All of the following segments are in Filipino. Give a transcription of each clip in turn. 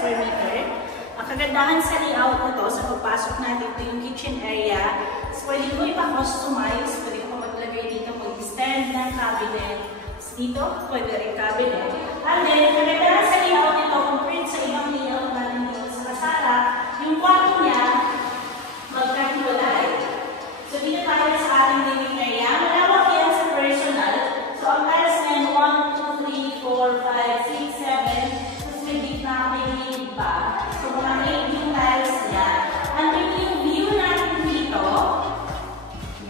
square meter. Ang kagandahan sa layout na to, sa pagpasok natin, ito yung kitchen area. So, pwede mo ipa-customize. Pwede mo maglagay dito, mag-stand ng cabinet. Dito, pwede rin cabinet. And then, kagandahan sa layout nito, compared sa ibang layout natin dito sa kasara, yung kwarto niya, magkahiwalay. So, dito tayo sa ating living area. Malawak yan sa personal. So, ang tiles na yan, 1, 2, 3, 4, 5, 6, 7. Tapos may gitna, may gilid pa. So, mga 8 yung tiles niya. And then, yung view natin dito,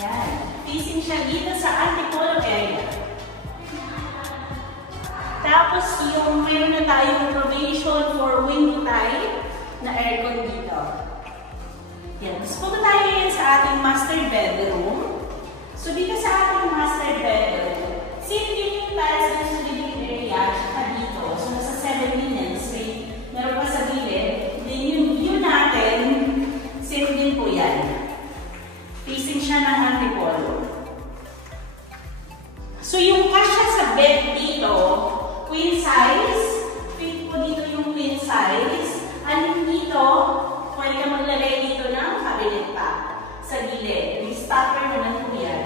yan. Facing siya dito sa antipolo area. Tapos, yung mayroon na tayong provision for window type na aircon dito. Yan. Tapos, punta tayo ngayon sa ating master bedroom. So, dito sa ating master bedroom, same din yung tiles din sa living area at dito. So, nasa 7 linens. Meron pa sa gilid. Then, yung view natin, same din po yan. Facing siya ng antipolo. So, yung kasya sa bed dito, queen size. Fit po dito yung queen size. And dito, pwede ka maglagay dito ng cabinet pa sa gilid. Yung stopper naman po yan.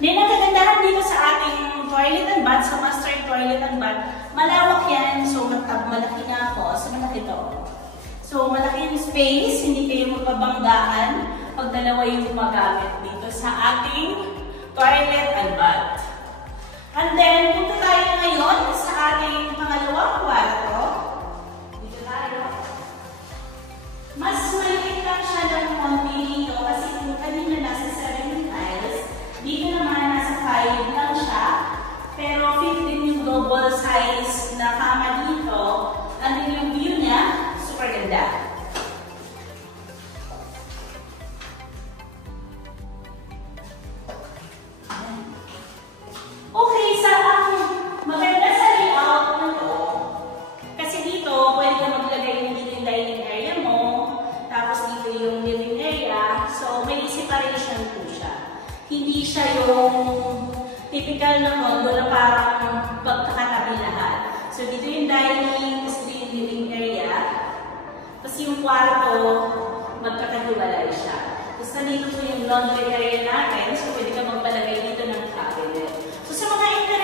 Then, ang kagandahan dito sa ating toilet and bath, sa master toilet and bath, malawak yan. So, malaki na ako. So, malaki to. So, malaki yung space. Hindi kayo magpabanggaan pag dalawa yung gumagamit dito sa ating toilet and bath. And then, punta tayo ngayon sa ating pangalawang kwarto. Dito tayo. Mas maliit lang siya ng konti dito kasi kung kanina nasa 7 tiles, dito naman nasa 5 lang siya. Pero fit din yung double size na kama dito. And then yung view niya, super ganda. Okay, sa maganda sa layout na to, kasi dito, pwede ka maglagay dito yung dining area mo, tapos dito yung living area, so may separation po siya. Hindi siya yung typical na condo na parang pagkakatabi lahat. So dito yung dining, tapos dito yung living area, tapos yung kwarto, magkakahiwalay siya. Tapos nandito po yung laundry area natin, so pwede ka magpalagay dito ng cabinet. So sa mga internet